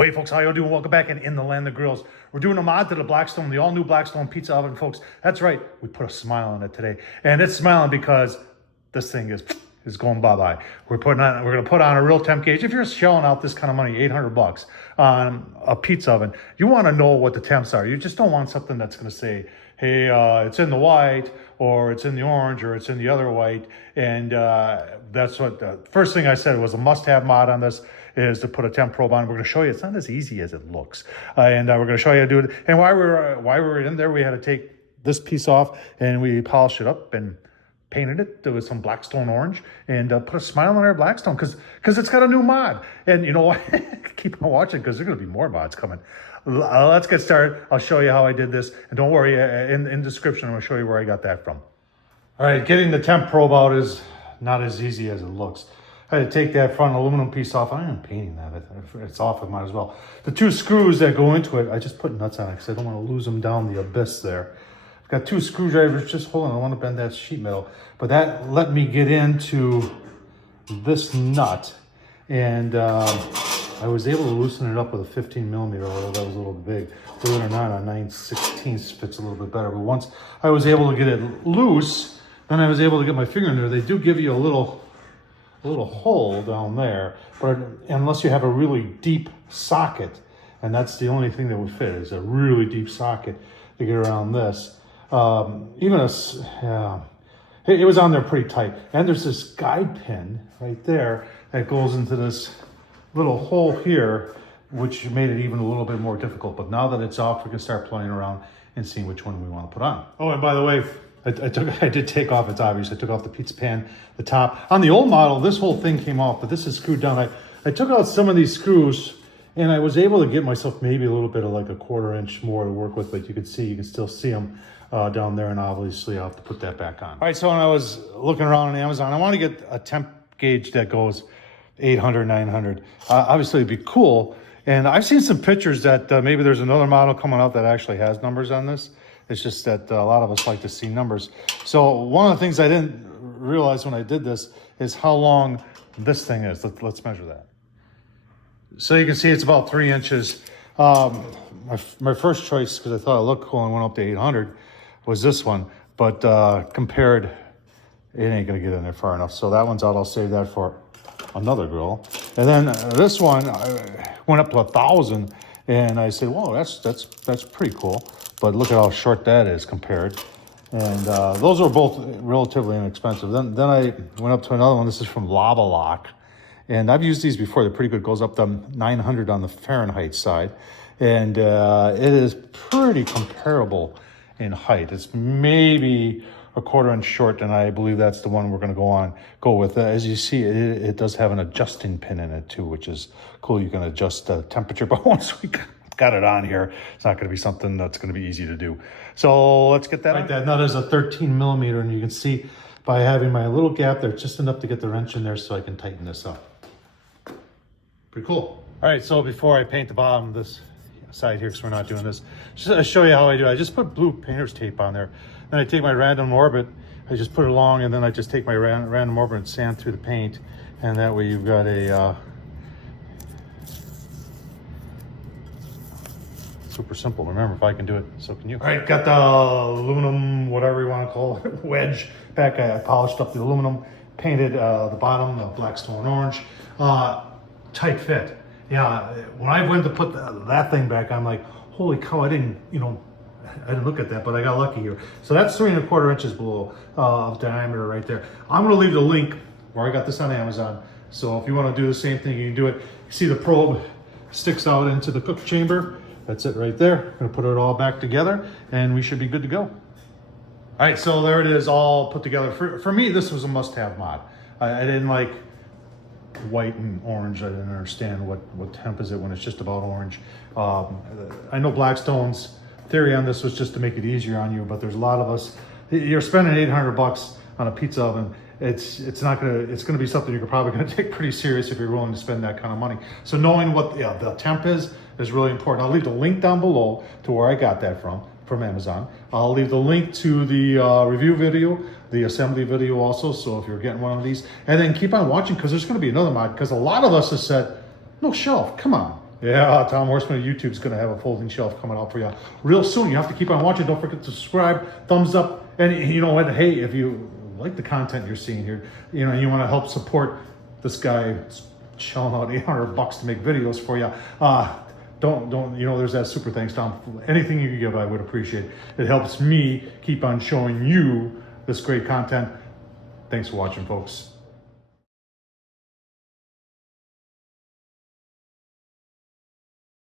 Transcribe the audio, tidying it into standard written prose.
Hey folks, how y'all doing? Welcome back in the land of grills. We're doing a mod to the Blackstone, the all-new Blackstone pizza oven, folks. That's right, we put a smile on it today. And it's smiling because this thing is going bye-bye. We're gonna put on a real temp gauge. If you're shelling out this kind of money, 800 bucks on a pizza oven, you wanna know what the temps are. You just don't want something that's gonna say, hey, it's in the white, or it's in the orange, or it's in the other white. And that's what the first thing I said was a must-have mod on this is to put a temp probe on. We're going to show you it's not as easy as it looks, and we're going to show you how to do it. And while we were in there, we had to take this piece off and we polished it up and painted it with some Blackstone orange and put a smile on our Blackstone because it's got a new mod. And you know what? Keep on watching because there's going to be more mods coming. Let's get started. I'll show you how I did this, and don't worry, in the description I'm going to show you where I got that from. All right, getting the temp probe out is not as easy as it looks. I had to take that front aluminum piece off. I'm not painting that. It's off, it might as well. The two screws that go into it, I just put nuts on it because I don't want to lose them down the abyss there. I've got two screwdrivers. Just hold on, I want to bend that sheet metal. But that let me get into this nut. And I was able to loosen it up with a 15 millimeter, although that was a little big. Believe it or not, a 9/16 fits a little bit better. But once I was able to get it loose, then I was able to get my finger in there. They do give you a little hole down there, but unless you have a really deep socket, and that's the only thing that would fit is a really deep socket to get around this. It was on there pretty tight. And there's this guide pin right there that goes into this little hole here, which made it even a little bit more difficult. But now that it's off, we can start playing around and seeing which one we want to put on. Oh, and by the way, I did take off, it's obvious, I took off the pizza pan, the top. On the old model, this whole thing came off, but this is screwed down. I took out some of these screws, and I was able to get myself maybe a little bit of like a 1/4 inch more to work with, but you can still see them down there, and obviously I'll have to put that back on. All right, so when I was looking around on Amazon, I want to get a temp gauge that goes 800, 900. Obviously it'd be cool, and I've seen some pictures that maybe there's another model coming out that actually has numbers on this. It's just that a lot of us like to see numbers. So one of the things I didn't realize when I did this is how long this thing is. Let's measure that. So you can see it's about 3 inches. My first choice, because I thought it looked cool and went up to 800, was this one. But compared, it ain't gonna get in there far enough. So that one's out, I'll save that for another grill. And then this one I went up to 1,000, and I said, whoa, that's pretty cool. But look at how short that is compared. And those are both relatively inexpensive. Then I went up to another one. This is from Lava Lock. And I've used these before. They're pretty good. Goes up to 900 on the Fahrenheit side. And it is pretty comparable in height. It's maybe a 1/4 inch short, and I believe that's the one we're going to go with. As you see, it does have an adjusting pin in it too, which is cool. You can adjust the temperature, but once we got it on here, it's not going to be something that's going to be easy to do. So let's get that on. That nut is a 13 millimeter, and you can see by having my little gap there, just enough to get the wrench in there so I can tighten this up. Pretty cool. All right, so before I paint the bottom of this side here, because we're not doing this, just to show you how I do it. I just put blue painter's tape on there. Then I take my random orbit, I just put it along, and then I just take my random orbit and sand through the paint, and that way you've got a super simple. Remember, if I can do it, so can you. All right, got the aluminum, whatever you want to call it, wedge back. I polished up the aluminum, painted the bottom, the Blackstone orange. Tight fit. Yeah, when I went to put that thing back, I'm like, holy cow, I didn't look at that, but I got lucky here. So that's 3 1/4 inches below of diameter right there. I'm gonna leave the link where I got this on Amazon. So if you want to do the same thing, you can do it. You see the probe sticks out into the cook chamber. That's it right there. I'm gonna put it all back together and we should be good to go. All right, so there it is all put together. For me, this was a must-have mod. I didn't like white and orange. I didn't understand what temp is it when it's just about orange. I know Blackstone's theory on this was just to make it easier on you, but there's a lot of us, you're spending 800 bucks on a pizza oven. It's gonna be something you're probably gonna take pretty serious if you're willing to spend that kind of money. So knowing what the temp is really important. I'll leave the link down below to where I got that from Amazon. I'll leave the link to the review video, the assembly video also, so if you're getting one of these. And then keep on watching, because there's going to be another mod, because a lot of us have said, no shelf, come on. Yeah, Tom Horsman of YouTube's going to have a folding shelf coming out for you real soon. You have to keep on watching. Don't forget to subscribe, thumbs up, and you know what? Hey, if you like the content you're seeing here, you know, you want to help support this guy shelling out $800 to make videos for you. Don't you know? There's that super thanks, Tom. Anything you can give, I would appreciate. It helps me keep on showing you this great content. Thanks for watching, folks.